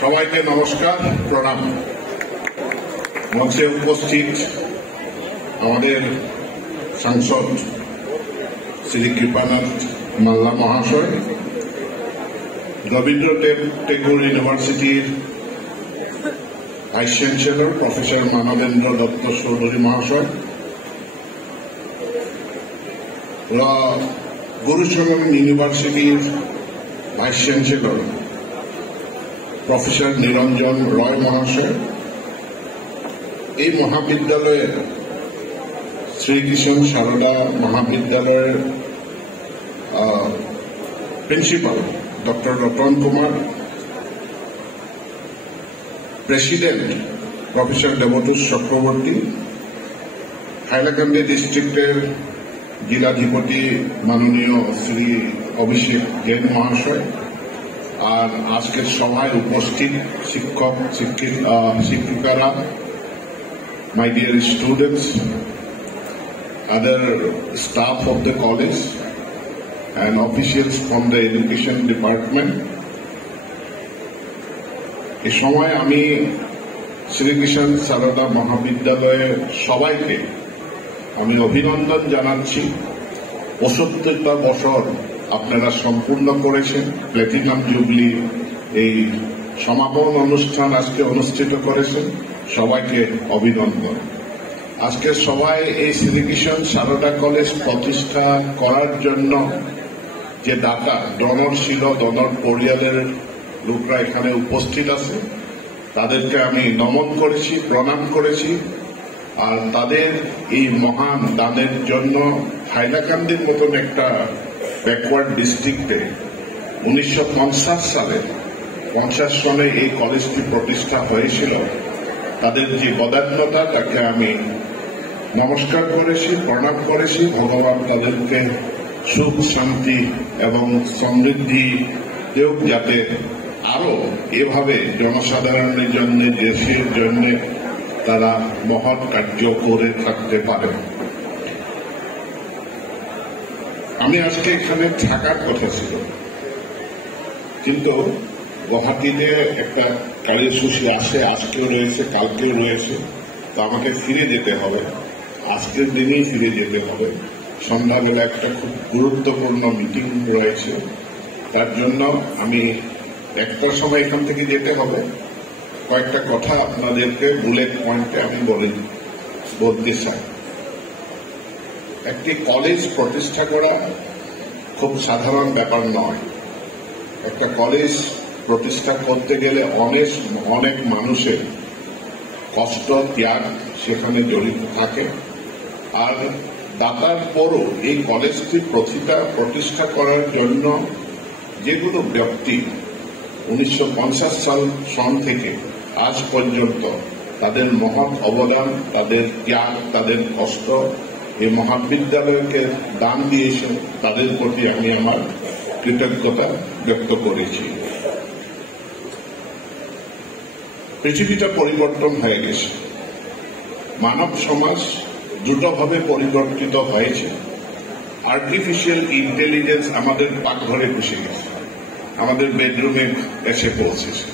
সবাইকে নমস্কার, প্রণাম। মঞ্চে উপস্থিত আমাদের সাংসদ শ্রী কৃপানাথ মাল্লা মহাশয়, রবীন্দ্র টেগোর ইউনিভার্সিটির vice chancellor professor Manabendra Dutta Chowdhury মহাশয়, গুরুচরণ ইউনিভার্সিটির ভাইস চ্যান্সেলর প্রফেসর নিরঞ্জন রয় মহাশয়, এই মহাবিদ্যালয়ের শ্রীকৃষ্ণ সারদা মহাবিদ্যালয়ের principal doctor Ratan Kumar, president professor Debtosh Chakraborty, Hailakandi ডিস্ট্রিক্টের জেলাধিপতি মাননীয় শ্রী অভিষেক জৈন মহাশয়, আর আজকের সভায় উপস্থিত শিক্ষক শিক্ষিকারা, my dear students, other staff of the college and officials from the education department. এই সময় আমি শ্রীকৃষ্ণ সারদা মহাবিদ্যালয়ের সবাইকে আমি অভিনন্দন জানাচ্ছি। ৭৫টা বছর আপনারা সম্পূর্ণ করেছেন, প্ল্যাটিনাম জুবলি এই সমাপন অনুষ্ঠান আজকে অনুষ্ঠিত করেছেন, সবাইকে অভিনন্দন। আজকে সবাই এই শ্রীকৃষ্ণ সারদা কলেজ প্রতিষ্ঠা করার জন্য যে দাতা ডনর ছিল, ডনর পরিবারের লোকরা এখানে উপস্থিত আছে, তাদেরকে আমি নমন করেছি, প্রণাম করেছি। আর তাদের এই মহান দানের জন্য হাইলাকান্দির মতন একটা ব্যাকওয়ার্ড ডিস্ট্রিক্টে 1950 সালে 50 সনে এই কলেজটি প্রতিষ্ঠা হয়েছিল, তাদের যে বদান্যতা তাকে আমি নমস্কার করেছি, প্রণাম করেছি। ভগবান তাদেরকে সুখ, শান্তি এবং সমৃদ্ধি দেব, যাতে আরো এভাবে জনসাধারণের জন্য, দেশের জন্য তারা মহৎ কার্য করে থাকতে পারে। আমি আজকে এখানে থাকার কথা ছিল, কিন্তু গুয়াহাটিতে একটা কার্যসূচি আসে, আজকেও রয়েছে, কালকেও রয়েছে, তো আমাকে ফিরে যেতে হবে, আজকের দিনেই ফিরে যেতে হবে। সন্ধ্যাবেলা একটা খুব গুরুত্বপূর্ণ মিটিং রয়েছে, তার জন্য আমি একটার সময় এখান থেকে যেতে হবে। কয়েকটা কথা আপনাদেরকে বুলেট পয়েন্টে আমি বলতে চাই। একটি কলেজ প্রতিষ্ঠা করা খুব সাধারণ ব্যাপার নয়। একটা কলেজ প্রতিষ্ঠা করতে গেলে অনেক মানুষের কষ্ট, ত্যাগ সেখানে জড়িত থাকে। আর দাতার পরও এই কলেজটি প্রতিষ্ঠা করার জন্য যেগুলো ব্যক্তি 1950 সন থেকে আজ পর্যন্ত তাদের মহৎ অবদান, তাদের ত্যাগ, তাদের কষ্ট এই মহাবিদ্যালয়কে দান দিয়েছেন, তাদের প্রতি আমি আমার কৃতজ্ঞতা ব্যক্ত করেছি। পৃথিবীটা পরিবর্তন হয়ে গেছে, মানব সমাজ দ্রুতভাবে পরিবর্তিত হয়েছে। আর্টিফিশিয়াল ইন্টেলিজেন্স আমাদের পাকঘরে ঘুষে গেছে, আমাদের বেডরুমে এসে পৌঁছেছে।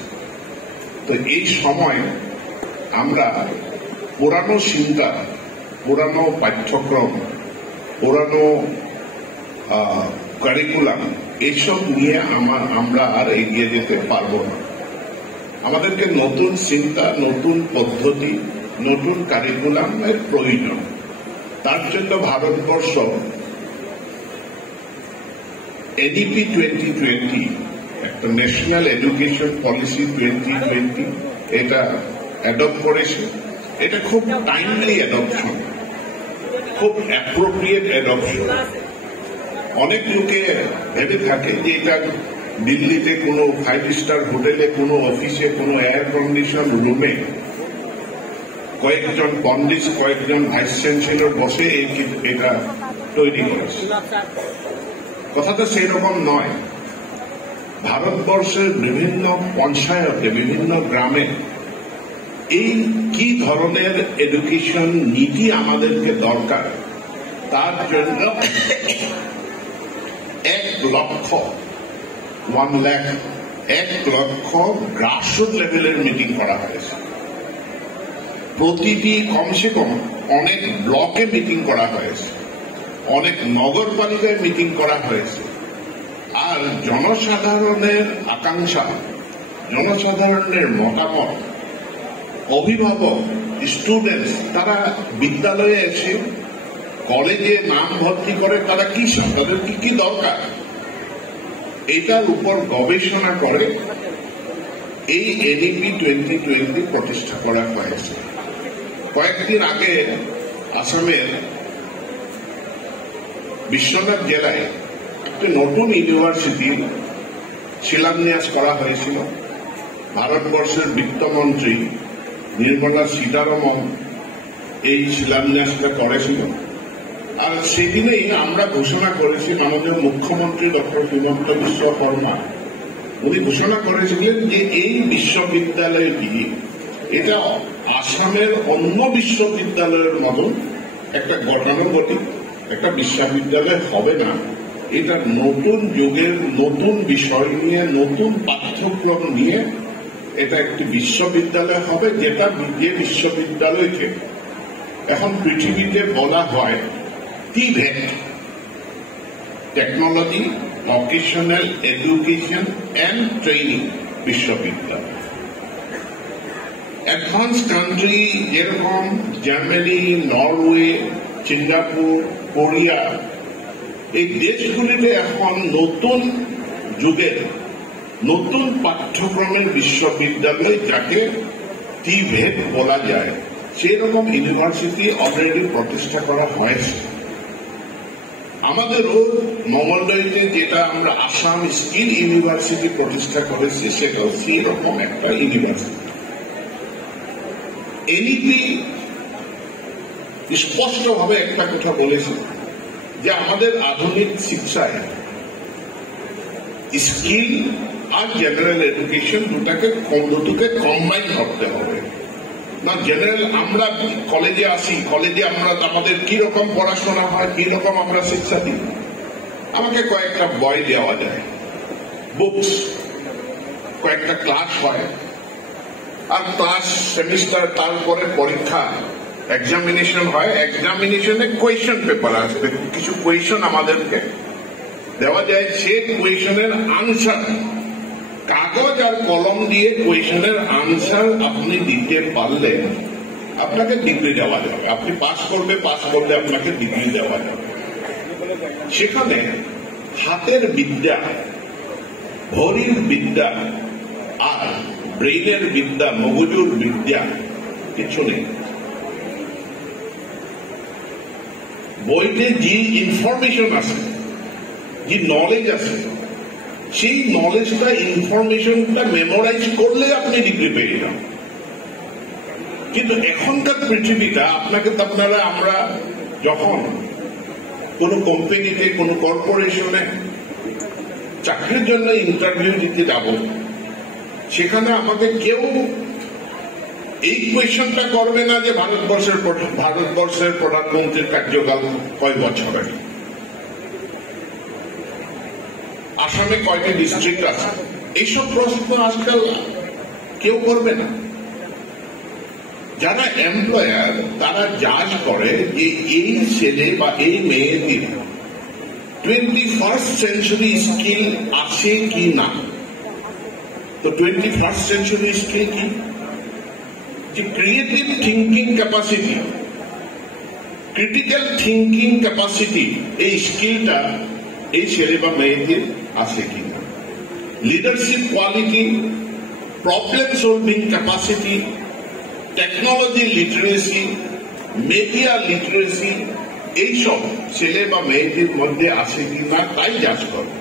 তো এই সময় আমরা পুরানো চিন্তা, পুরানো পাঠ্যক্রম, পুরানো কারিকুলাম এইসব নিয়ে আমরা আর এগিয়ে যেতে পারবো না। আমাদেরকে নতুন চিন্তা, নতুন পদ্ধতি, নতুন কারিকুলামের প্রয়োজন। তার জন্য ভারতবর্ষ এনইপি 2020, একটা ন্যাশনাল এডুকেশন পলিসি 2020 এটা অ্যাডপ্ট করেছে। এটা খুব টাইমলি অ্যাডপশন, খুব অ্যাপ্রোপ্রিয়েট অ্যাডপশন। অনেক লোকে ভেবে থাকে যে এটা দিল্লিতে কোনো 5 স্টার হোটেলে, কোনো অফিসে, কোনো এয়ার কন্ডিশন রুমে কয়েকজন পন্ডিত, কয়েকজন ভাইস চ্যান্সেলর বসে এটা তৈরি করেছে। কথাটা সেই রকম নয়। ভারতবর্ষের বিভিন্ন পঞ্চায়েতে, বিভিন্ন গ্রামে এই কি ধরনের এডুকেশন নীতি আমাদেরকে দরকার, তার জন্য 1 লক্ষ 1,00,000 গ্রাসরুট লেভেলের মিটিং করা হয়েছে। প্রতিটি কমসে কম অনেক ব্লকে মিটিং করা হয়েছে, অনেক নগরপালিকায় মিটিং করা হয়েছে। আর জনসাধারণের আকাঙ্ক্ষা, জনসাধারণের মতামত, অভিভাবক, স্টুডেন্টস তারা বিদ্যালয়ে এসে কলেজে নাম ভর্তি করে তারা কি তাদের কি কি দরকার এটার উপর গবেষণা করে এই এনইপি 2020 প্রতিষ্ঠা করা হয়েছে। কয়েকদিন আগে আসামের বিশ্বনাথ জেলায় একটি নতুন ইউনিভার্সিটি শিলান্যাস করা হয়েছিল। ভারতবর্ষের বিত্তমন্ত্রী নির্মলা সীতারমন এই শিলান্যাসটা করেছিল। আর সেদিনেই আমরা ঘোষণা করেছি, আমাদের মুখ্যমন্ত্রী ডক্টর হিমন্ত বিশ্ব শর্মা উনি ঘোষণা করেছিলেন যে এই বিশ্ববিদ্যালয়টি এটা আসামের অন্য বিশ্ববিদ্যালয়ের মতন একটা গতানুগতিক একটা বিশ্ববিদ্যালয় হবে না, এটা নতুন যুগের নতুন বিষয় নিয়ে নতুন পাঠ্যক্রম নিয়ে এটা একটি বিশ্ববিদ্যালয় হবে, যেটা যে বিশ্ববিদ্যালয়কে এখন পৃথিবীতে বলা হয় TVET, technology vocational education and training বিশ্ববিদ্যালয়। অ্যাডভান্স কান্ট্রি যেরকম জার্মানি, নরওয়ে, সিঙ্গাপুর, কোরিয়া এই দেশগুলিতে এখন নতুন যুগের নতুন পাঠ্যক্রমের বিশ্ববিদ্যালয় যাকে টিভেট বলা যায়, সেরকম ইউনিভার্সিটি অলরেডি প্রতিষ্ঠা করা হয়েছে। আমাদেরও মঙ্গলদৈতে যেটা আমরা আসাম স্কিল ইউনিভার্সিটি প্রতিষ্ঠা করেছি সেটাও সেরকম একটা ইউনিভার্সিটি। এনইপি স্পষ্টভাবে একটা কথা বলেছে যে আমাদের আধুনিক শিক্ষায় স্কিল আর জেনারেল এডুকেশন দুটোকে কম্বাইন করতে হবে। না জেনারেল আমরা কলেজে আসি, কলেজে আমরা আমাদের কি রকম পড়াশোনা হয়, কি রকম আমরা শিক্ষা দিই, আমাকে কয়েকটা বই দেওয়া যায়, বুকস, কয়েকটা ক্লাস হয়, আর ক্লাস সেমিস্টার, তারপরে পরীক্ষা এক্সামিনেশন হয়। এক্সামিনেশনে কোয়েশন পেপার আছে, কিছু কোয়েশন আমাদেরকে দেওয়া যায়, সে কোয়েশনের আনসার কাগজ আর কলম দিয়ে কোয়েশনের আনসার আপনি দিতে পারলে আপনাকে ডিগ্রি দেওয়া যাবে। আপনি পাস করলে আপনাকে ডিগ্রি দেওয়া যাবে। সেখানে হাতের বিদ্যা, ভরির বিদ্যা আর ব্রেইনের বিদ্যা, মগজুর বিদ্যা কিছু নেই। বইতে যে ইনফরমেশন আছে, যে নলেজ আছে, সেই নলেজটা, ইনফরমেশনটা মেমোরাইজ করলে আপনি ডিগ্রি পেয়ে যান। কিন্তু এখনকার পৃথিবীটা আমরা যখন কোনো কোম্পানিতে, কোনো কর্পোরেশনে চাকরির জন্য ইন্টারভিউ দিতে যাব, সেখানে আমাকে কেউ এই কোয়েশনটা করবে না যে ভারতবর্ষের প্রধানমন্ত্রীর কার্যকাল কয় বছরের, আসামে কয়টি ডিস্ট্রিক্ট আছে, এইসব প্রশ্ন আজকাল কেউ করবে না। যারা এমপ্লয়ার তারা জাজ করে যে এই ছেলে বা এই মেয়েদের 21st সেঞ্চুরি স্কিল আছে কি না। তো 21st সেঞ্চুরি স্কিল কি? যে creative thinking capacity, critical thinking capacity, এই স্কিলটা এই ছেলে বা মেয়েদের আছে কিনা। Leadership quality, problem solving capacity, technology literacy, media literacy, এইসব ছেলে বা মেয়েদের মধ্যে আছে কিনা তাই জাজ করে।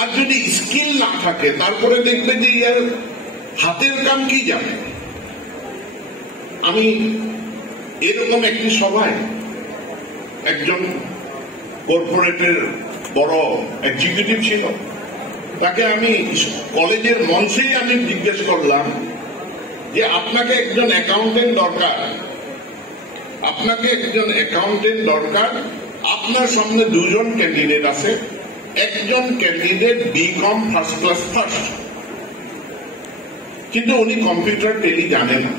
আর যদি স্কিল না থাকে তারপরে দেখবে যে ইয়ার হাতের কাম কি জানে। আমি এরকম একটি সভায় একজন কর্পোরেটের বড় এক্সিকিউটিভ ছিল, তাকে আমি কলেজের মঞ্চেই আমি জিজ্ঞেস করলাম যে আপনাকে একজন অ্যাকাউন্টেন্ট দরকার, আপনার সামনে দুজন ক্যান্ডিডেট আছে, একজন candidate BCom first class first, কিন্তু উনি কম্পিউটার টেলি জানেন না।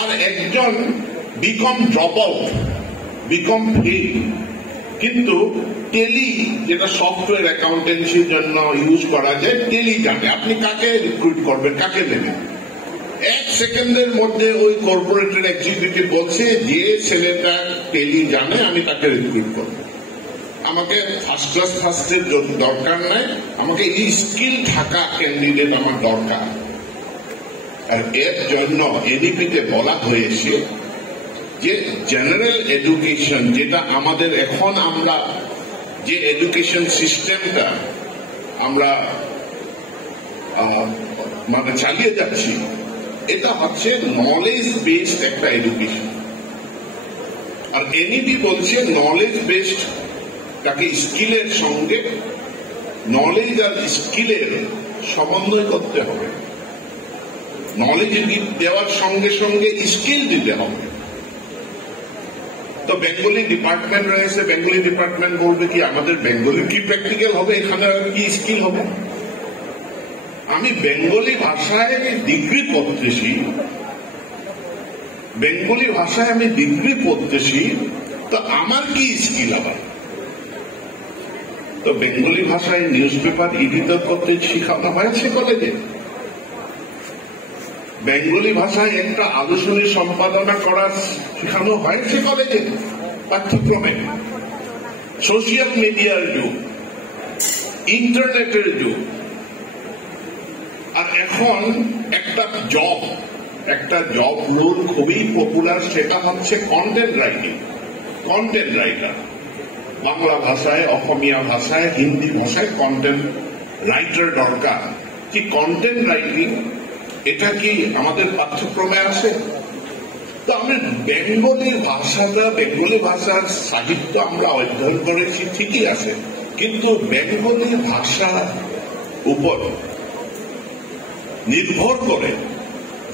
আর একজন BCom drop out, BCom fail, কিন্তু টেলি যেটা সফটওয়্যার অ্যাকাউন্টেন্সির জন্য ইউজ করা যায় টেলি জানে। আপনি কাকে রিক্রুট করবেন, কাকে নেবেন? 1 সেকেন্ডের মধ্যে ওই কর্পোরেটের এক্সিকিউটিভ বলছে যে ছেলেটা টেলি জানে আমি তাকে রিক্রুট করব। আমাকে ফার্স্ট ক্লাস ফার্স্টের দরকার নাই, আমাকে এই স্কিল থাকা ক্যান্ডিডেট আমার দরকার। আর এর জন্য এনইপিতে বলা হয়েছে যে জেনারেল এডুকেশন, যেটা আমাদের এখন আমরা যে এডুকেশন সিস্টেমটা আমরা মানে চালিয়ে যাচ্ছি, এটা হচ্ছে নলেজ বেসড একটা এডুকেশন। আর এনইপি বলছে নলেজ বেসড তাকে স্কিলের সঙ্গে নলেজ আর স্কিলের সমন্বয় করতে হবে। নলেজ দেওয়ার সঙ্গে সঙ্গে স্কিল দিতে হবে। তো বেঙ্গলি ডিপার্টমেন্ট রয়েছে, বেঙ্গলি ডিপার্টমেন্ট বলবে কি আমাদের বেঙ্গলি কি প্র্যাকটিক্যাল হবে, এখানে কি স্কিল হবে? আমি বেঙ্গলি ভাষায় ডিগ্রি পড়তেছি, বেঙ্গলি ভাষায় আমি ডিগ্রি পড়তেছি, তো আমার কি স্কিল আবার? তো বেঙ্গলি ভাষায় নিউজ পেপার এডিটর করতে শেখানো হয়েছে কলেজে, বেঙ্গলি ভাষায় একটা আলোচনী সম্পাদনা করা শেখানো হয়েছে কলেজে পাঠ্যক্রমে। সোশ্যাল মিডিয়ার যুগ, ইন্টারনেটের যুগ, আর এখন একটা জব রোল খুবই পপুলার, সেটা হচ্ছে content writing. Content writer, Bangla ভাষায়, অসমীয়া ভাষায়, হিন্দি ভাষায় কন্টেন্ট রাইটার দরকার। কি কন্টেন্ট রাইটিং এটা কি আমাদের পাঠ্যক্রমে আছে? তো আমি বেঙ্গলি ভাষার সাহিত্য আমরা অধ্যয়ন করেছি, ঠিকই আছে, কিন্তু বেঙ্গলি ভাষার উপর নির্ভর করে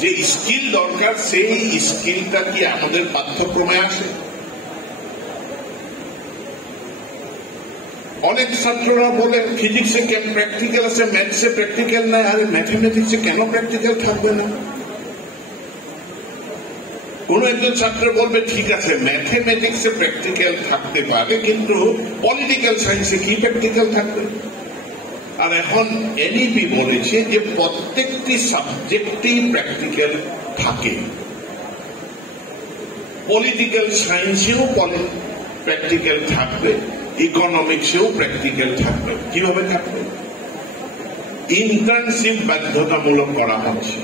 যে স্কিল দরকার, সেই স্কিলটা কি আমাদের পাঠ্যক্রমে আছে? অনেক ছাত্ররা বলে ফিজিক্সে প্র্যাকটিক্যাল আছে, ম্যাথসে প্র্যাকটিক্যাল নাই। আরে ম্যাথমেটিক্সে কেন প্র্যাকটিক্যাল থাকবে না? কোন একজন ছাত্র বলবে ঠিক আছে ম্যাথমেটিক্সে প্র্যাকটিক্যাল থাকতে পারে, কিন্তু পলিটিক্যাল সায়েন্সে কি প্র্যাকটিক্যাল থাকবে? আর এখন এনইপি বলেছে যে প্রত্যেকটি সাবজেক্টেই প্র্যাকটিক্যাল থাকে। পলিটিক্যাল সায়েন্সেও প্র্যাকটিক্যাল থাকবে, ইকোনমিক্সেও প্র্যাকটিক্যাল থাকবে। কিভাবে থাকবে? ইন্টার্নশিপ বাধ্যতামূলক করা হচ্ছে।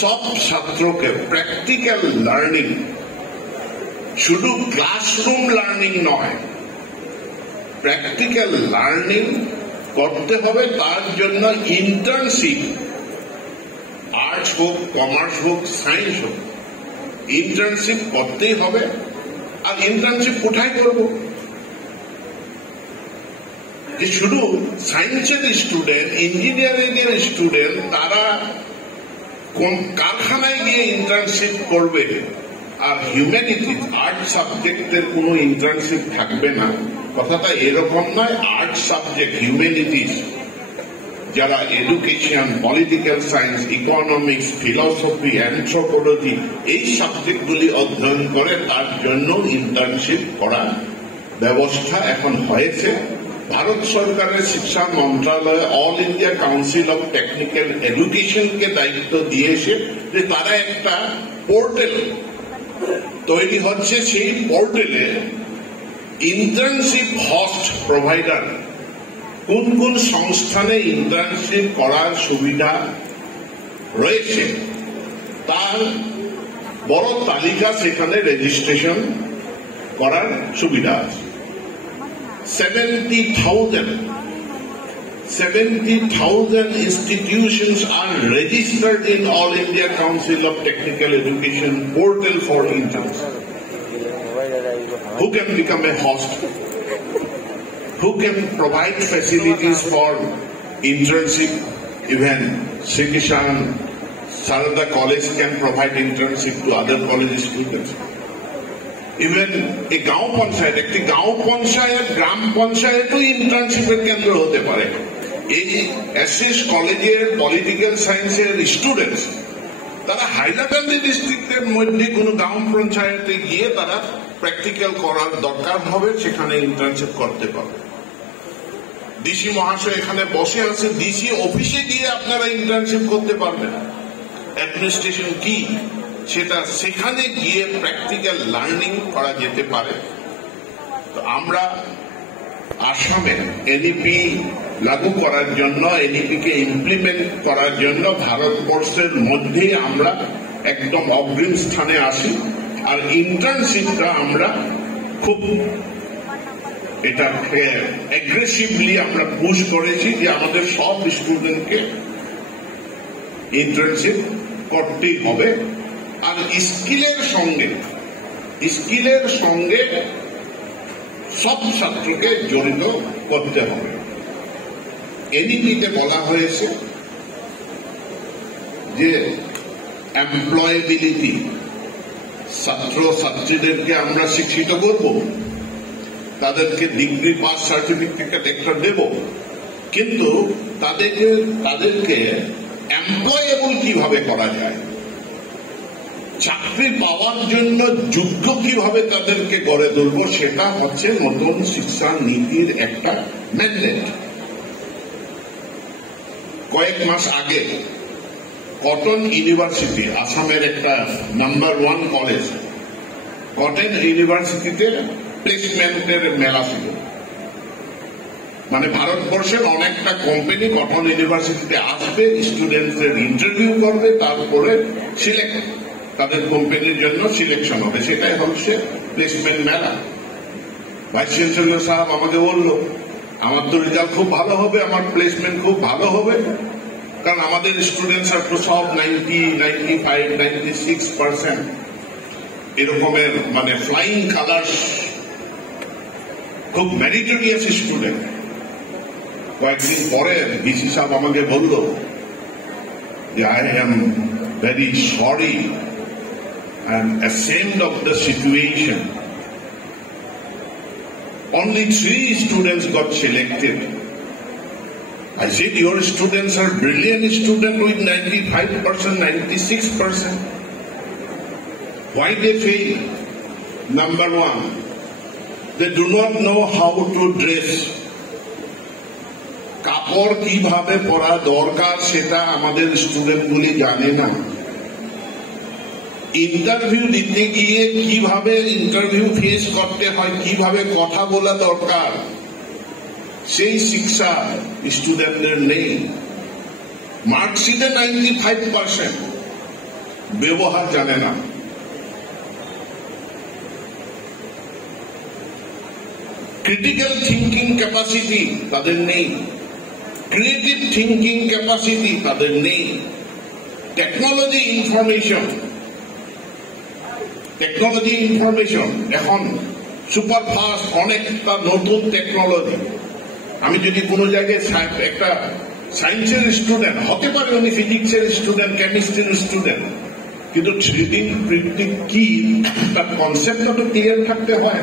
সব ছাত্রকে প্র্যাকটিক্যাল লার্নিং, শুধু ক্লাসরুম লার্নিং নয়, প্র্যাকটিক্যাল লার্নিং করতে হবে। তার জন্য ইন্টার্নশিপ, আর্টস হোক, কমার্স হোক, সায়েন্স হোক, ইন্টার্নশিপ করতেই হবে। আর ইন্টার্নশিপ কোথায় করব? যে শুধু সায়েন্সের স্টুডেন্ট, ইঞ্জিনিয়ারিং এর স্টুডেন্ট তারা কোন কারখানায় গিয়ে ইন্টার্নশিপ করবে, আর হিউম্যানিটিজ আর্ট সাবজেক্টের কোনো ইন্টার্নশিপ থাকবে না, কথাটা এরকম নয়। আর্ট সাবজেক্ট, হিউম্যানিটিজ, যারা education, political science, economics, philosophy, anthropology এই সাবজেক্টগুলি অধ্যয়ন করে, তার জন্য ইন্টার্নশিপ করার ব্যবস্থা এখন হয়েছে। ভারত সরকারের শিক্ষা মন্ত্রণালয় all India council of technical এডুকেশনকে দায়িত্ব দিয়েছে যে তারা একটা পোর্টাল তৈরি হচ্ছে, সেই পোর্টালে ইন্টার্নশিপ হোস্ট প্রোভাইডার, কোন কোন সংস্থানে ইন্টার্নশিপ করার সুবিধা রয়েছে তার বড় তালিকা সেখানে রেজিস্ট্রেশন করার সুবিধা আছে। 70,000 institutions are registered in All India Council of Technical Education portal for interns. Who can become a host? Who can provide facilities for internship? Even Sri Kishan Sarada College can provide internship to other college students. Even এই গাঁও পঞ্চায়েত, একটি গাঁও পঞ্চায়েত গ্রাম পঞ্চায়েতও ইন্টার্নশিপের কেন্দ্র হতে পারে। এই SS কলেজের political সায়েন্সের স্টুডেন্টস তারা হাইলাকান্দি ডিস্ট্রিক্টের মধ্যে কোনো গাঁও পঞ্চায়েতে গিয়ে তারা প্র্যাকটিক্যাল করার দরকার হবে, সেখানে ইন্টার্নশিপ করতে পারবে। ডিসি মহাশয় এখানে বসে আছে, ডিসি অফিসে গিয়ে আপনারা ইন্টার্নশিপ করতে পারবেন। অ্যাডমিনিস্ট্রেশন কি সেটা সেখানে গিয়ে প্র্যাকটিক্যাল লার্নিং করা যেতে পারে। তো আমরা আসামে এনইপি লাগু করার জন্য, এনইপি কে ইমপ্লিমেন্ট করার জন্য ভারতবর্ষের মধ্যে আমরা একদম অগ্রিম স্থানে আসি। আর ইন্টার্নশিপটা আমরা খুব এটাকে অ্যাগ্রেসিভলি আমরা পুশ করেছি যে আমাদের সব স্টুডেন্টকে ইন্টার্নশিপ করতেই হবে। আর স্কিলের সঙ্গে সব ছাত্রকে জড়িত করতে হবে। এনইপিতে বলা হয়েছে যে এমপ্লয়েবিলিটি, ছাত্র ছাত্রীদেরকে আমরা শিক্ষিত করব, তাদেরকে ডিগ্রি পাস সার্টিফিকেট একটা দেব, কিন্তু তাদেরকে এমপ্লয়েবল কিভাবে করা যায়, চাকরি পাওয়ার জন্য যোগ্য কিভাবে তাদেরকে গড়ে তুলব, সেটা হচ্ছে নতুন শিক্ষা নীতির একটা ম্যান্ডেট। কয়েক মাস আগে কটন ইউনিভার্সিটি, আসামের একটা নাম্বার 1 কলেজ, কটন ইউনিভার্সিটিতে প্লেসমেন্টের মেলা ছিল। মানে ভারতবর্ষের অনেকটা কোম্পানি কটন ইউনিভার্সিটিতে আসবে, স্টুডেন্টদের ইন্টারভিউ করবে, তারপরে তাদের কোম্পানির জন্য সিলেকশন হবে। সেটাই হচ্ছে প্লেসমেন্ট মেলা। ভাইস চ্যান্সেলর সাহেব আমাকে বললো আমার তো রেজাল্ট খুব ভালো হবে, আমার প্লেসমেন্ট খুব ভালো হবে, কারণ আমাদের স্টুডেন্টস তো সব 90, 95, 96% এরকমের মানে ফ্লাইং কালার্স, খুব মেরিটোরিয়াস স্টুডেন্ট। কয়েকদিন পরে ডিসি সাহেব আমাকে বলল যে I am very sorry, I am ashamed of the situation. Only 3 students got selected. I said, your students are brilliant students with 95%, 96%. Why they fail? Number 1, they do not know how to dress. কাপড় কিভাবে পরা দরকার সেটা আমাদের স্টুডেন্টগুলি জানে না। Interview দিতে গিয়ে কিভাবে ইন্টারভিউ ফেস করতে হয়, কিভাবে কথা বলা দরকার, সেই শিক্ষা স্টুডেন্টদের নেই। মার্কশিটে 95%, ব্যবহার জানে না। ক্রিটিক্যাল থিঙ্কিং ক্যাপাসিটি তাদের নেই, ক্রিয়েটিভ থিঙ্কিং ক্যাপাসিটি তাদের নেই। টেকনোলজি ইনফরমেশন এখন সুপার ফাস্ট, অনেকটা নতুন টেকনোলজি। আমি যদি কোনো জায়গায় একটা সায়েন্সের স্টুডেন্ট হতে পারে, উনি ফিজিক্সের স্টুডেন্ট, কেমিস্ট্রির স্টুডেন্ট, কিন্তু 3D প্রিন্টিং কি তার কনসেপ্টটা তো ক্লিয়ার থাকতে হয়।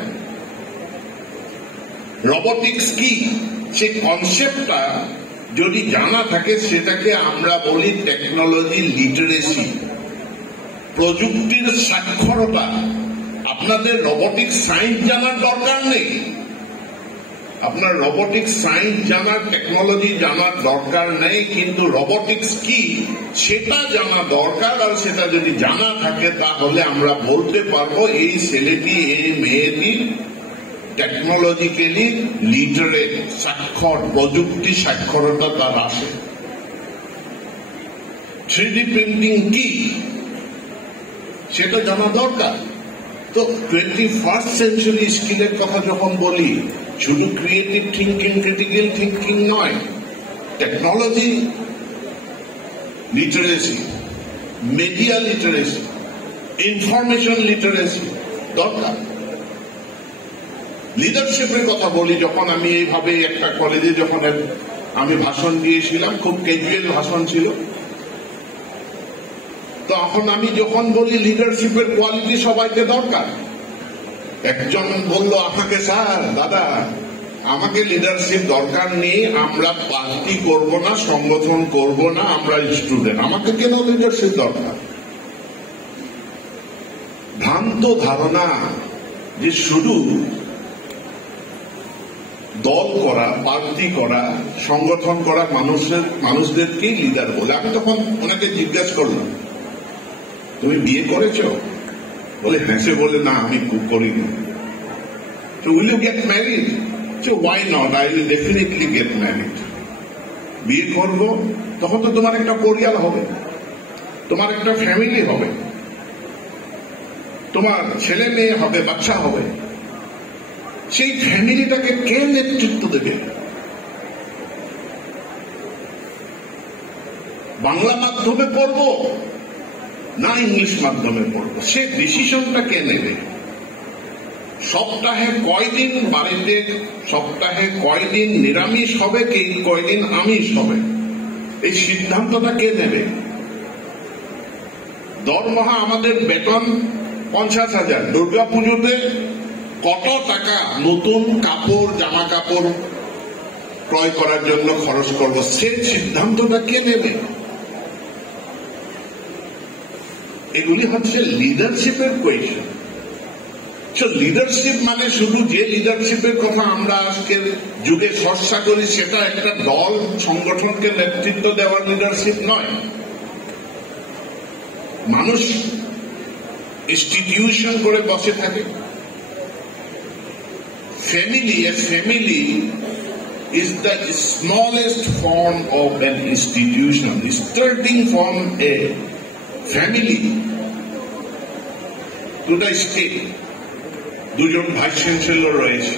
রোবোটিক্স কি সেই কনসেপ্টটা যদি জানা থাকে, সেটাকে আমরা বলি টেকনোলজি লিটারেসি, প্রযুক্তির সাক্ষরতা। আপনাদের রোবোটিক সায়েন্স জানার দরকার নেই, আপনার রোবোটিক সায়েন্স জানার, টেকনোলজি জানার দরকার নেই, কিন্তু রোবোটিক্স কি সেটা জানা দরকার। আর সেটা যদি জানা থাকে তাহলে আমরা বলতে পারবো এই ছেলেটি, এই মেয়েটি টেকনোলজিক্যালি লিটারেট, সাক্ষর, প্রযুক্তি সাক্ষরতা তার আছে। 3D প্রিন্টিং কি সেটা জানা দরকার। তো 21st সেঞ্চুরি স্কিলের কথা যখন বলি, শুধু ক্রিয়েটিভ থিঙ্কিং, ক্রিটিক্যাল থিঙ্কিং নয়, technology literacy, media literacy, information literacy দরকার। লিডারশিপের কথা বলি, যখন আমি এইভাবে একটা কলেজে যখন আমি ভাষণ দিয়েছিলাম, খুব ক্যাজুয়াল ভাষণ ছিল, তখন আমি যখন বলি লিডারশিপের কোয়ালিটি সবাইকে দরকার, একজন বলল আমাকে, স্যার দাদা আমাকে লিডারশিপ দরকার নেই, আমরা পার্টি করব না, সংগঠন করব না, আমরা স্টুডেন্ট, আমাকে কেন লিডারশিপ দরকার? ভ্রান্ত ধারণা যে শুধু দল করা, পার্টি করা, সংগঠন করা মানুষদেরকেই লিডার বলে। আমি তখন ওনাকে জিজ্ঞাসা করলাম, তুমি বিয়ে করেছ? বলে হ্যাঁ। সে বলে না আমি করিনি। So will you get married? So why not? I will definitely get married. বিয়ে করব, তখন তো তোমার একটা পরিবার হবে, তোমার একটা ফ্যামিলি হবে, তোমার ছেলে মেয়ে হবে, বাচ্চা হবে। সেই ফ্যামিলিটাকে কে নেতৃত্ব দেবে? বাংলা মাধ্যমে পড়ব না ইংলিশ মাধ্যমে পড়ব, সে ডিসিশনটা কে নেবে? সপ্তাহে কয়দিন বাড়িতে, সপ্তাহে কয়দিন নিরামিষ হবে, কয়দিন আমিষ হবে, এই সিদ্ধান্তটা কে নেবে? দরমহা আমাদের বেতন 50,000, দুর্গা পুজোতে কত টাকা নতুন কাপড়, জামা কাপড় ক্রয় করার জন্য খরচ করব, সে সিদ্ধান্তটা কে নেবে? এগুলি হচ্ছে লিডারশিপের কোয়েশ্চেন। লিডারশিপ মানে শুধু যে লিডারশিপের কথা আমরা আজকের যুগে চর্চা করি সেটা একটা দল সংগঠনকে নেতৃত্ব দেওয়ার লিডারশিপ নয়। মানুষ ইনস্টিটিউশন করে বসে থাকে। Family, a family is the smallest form of an institution, starting from a family to the state. দুজন ভাইস চ্যান্সেলর রয়েছে,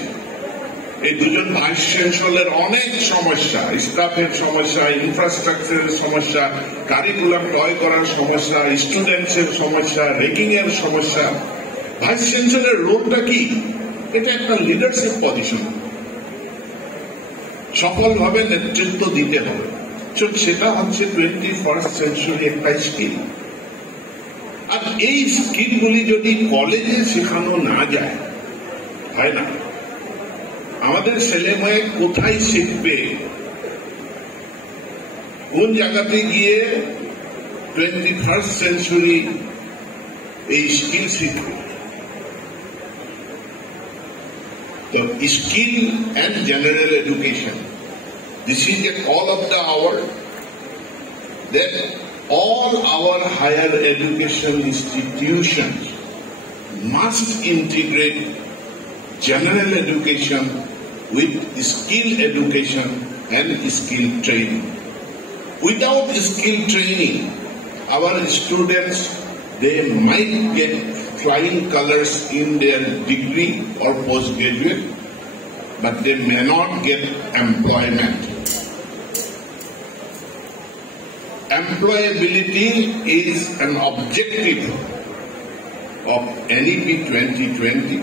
এই দুজন ভাইস চ্যান্সেলরের অনেক সমস্যা, স্টাফের সমস্যা, ইনফ্রাস্ট্রাকচারের সমস্যা, কারিকুলাম তৈরি করার সমস্যা, স্টুডেন্টসের সমস্যা, র্যাগিং এর সমস্যা। ভাইস চ্যান্সেলরের রোলটা কি? এটা একটা লিডারশিপ পজিশন, সফলভাবে নেতৃত্ব দিতে হবে। সেটা হচ্ছে 21st সেঞ্চুরি একটা স্কিল। আর এই স্কিলগুলি যদি কলেজে শেখানো না যায়, হয় না। আমাদের ছেলে মেয়ে কোথায় শিখবে? কোন জায়গাতে গিয়ে 21st সেঞ্চুরি এই স্কিল শিখবে? The skill and general education. This is a call of the hour that all our higher education institutions must integrate general education with skill education and skill training. Without skill training, our students, they might get flying colors in their degree or postgraduate, but they may not get employment. Employability is an objective of NEP 2020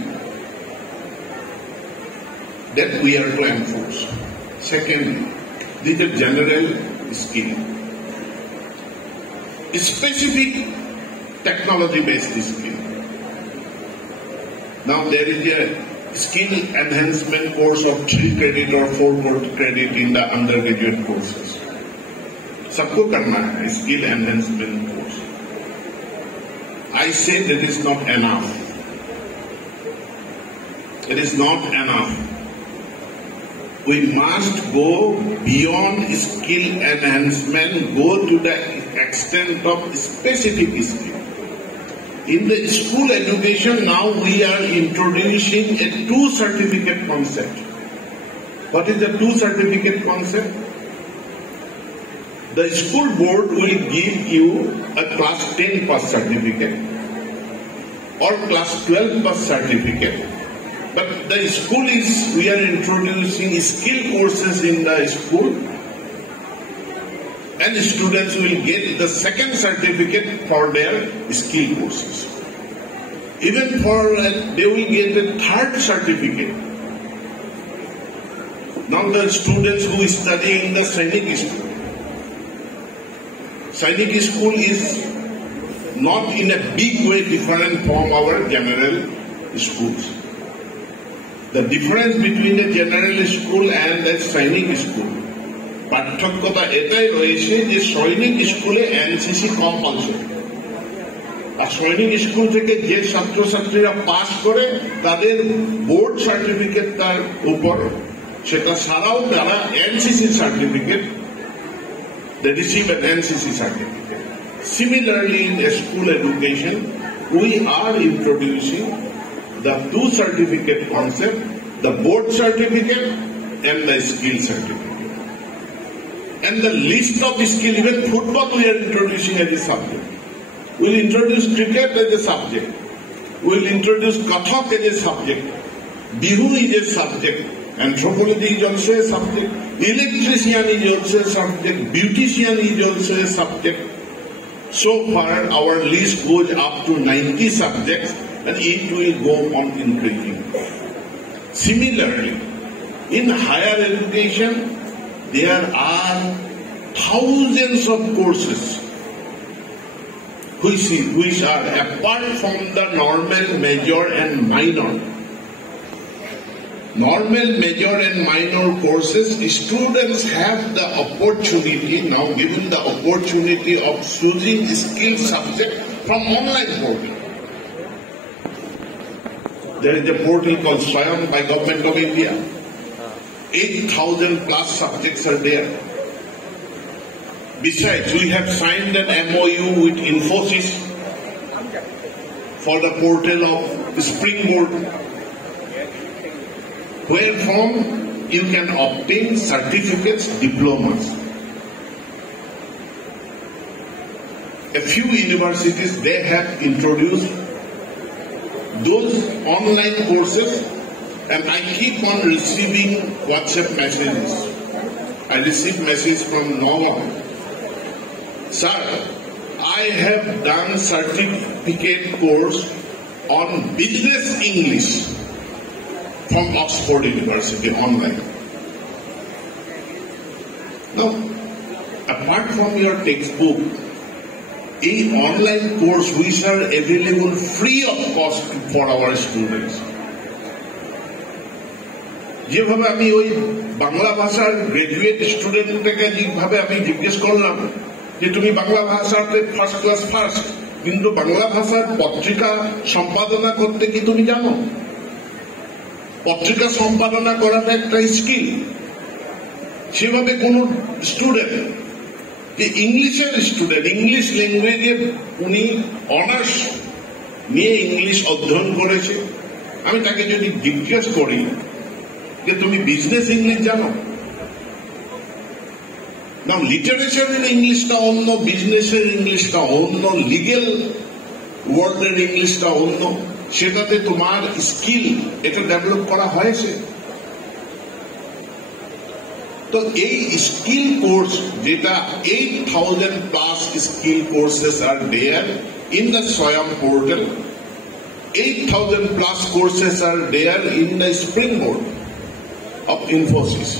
that we are to enforce. Secondly, this is a general skill. Specific technology-based skill. Now there is a skill enhancement course of 3 credit or 4 credit in the undergraduate courses. सबको करना है skill enhancement course. I say that is not enough. It is not enough. We must go beyond skill enhancement, go to the extent of specific skill. In the school education, now we are introducing a 2 certificate concept. What is the 2 certificate concept? The school board will give you a class 10 pass certificate or class 12 pass certificate. But the school we are introducing skill courses in the school, and students will get the second certificate for their skill courses. Even for they will get the 3rd certificate. Now the students who study in the Sainik school. Sainik school is not in a big way different from our general schools. The difference between a general school and a সৈনিক school, পার্থক্যতা এটাই রয়েছে যে সৈনিক স্কুলে NCC compulsory, আর সৈনিক school থেকে যে ছাত্রছাত্রীরা পাস করে তাদের বোর্ড সার্টিফিকেট তার উপর, সেটা ছাড়াও তারা NCC certificate, they receive an NCC certificate. Similarly, in school education, we are introducing the two certificate concept, the board certificate and the skill certificate. And the list of skill, even football we are introducing as a subject. We'll introduce cricket as a subject. We'll introduce Kathak as a subject. Bihu is a subject. Anthropology is also a subject. Electrician is also a subject. Beautician is also a subject. So far, our list goes up to 90 subjects, and it will go on increasing. Similarly, in higher education, there are thousands of courses which are apart from the normal, major and minor. Normal, major and minor courses, students have the opportunity, now given the opportunity of choosing skill subject from online portal. There is a portal called Swayam by Government of India. 8,000 plus subjects are there. Besides, we have signed an MOU with Infosys for the portal of Springboard, wherefrom you can obtain certificates, diplomas. A few universities, they have introduced those online courses, and I keep on receiving WhatsApp messages. I receive messages from Nova. Sir, I have done certificate course on business English from Oxford University online. Now, apart from your textbook, in online course which are available free of cost for our students. যেভাবে আমি ওই বাংলা ভাষার graduate স্টুডেন্টটাকে যেভাবে আমি জিজ্ঞেস করলাম যে তুমি বাংলা ভাষাতে ফার্স্ট ক্লাস ফার্স্ট, কিন্তু বাংলা ভাষার পত্রিকা সম্পাদনা করতে কি তুমি জানো? পত্রিকা সম্পাদনা করাটা একটা স্কিল। সেভাবে কোন স্টুডেন্ট যে ইংলিশের স্টুডেন্ট, ইংলিশ ল্যাঙ্গুয়েজে উনি অনার্স নিয়ে ইংলিশ অধ্যয়ন করেছে, আমি তাকে যদি জিজ্ঞেস করি যে তুমি বিজনেস ইংলিশ জানো, না লিটারেচারের ইংলিশটা অন্য, বিজনেসের ইংলিশটা অন্য, লিগেল ওয়ার্ল্ডের ইংলিশটা অন্য, সেটাতে তোমার স্কিল এটা ডেভেলপ করা হয়েছে। তো এই স্কিল কোর্স যেটা 8,000 plus skill courses are there in the Swayam portal, 8,000 plus courses are there in the Springboard of Infosys,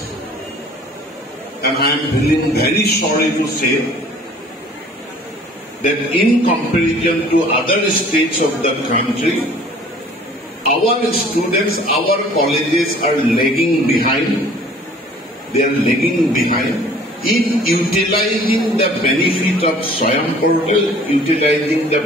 and I am feeling very sorry to say that in comparison to other states of the country, our students, our colleges are lagging behind. They are lagging behind in utilizing the benefit of Swayam portal, utilizing the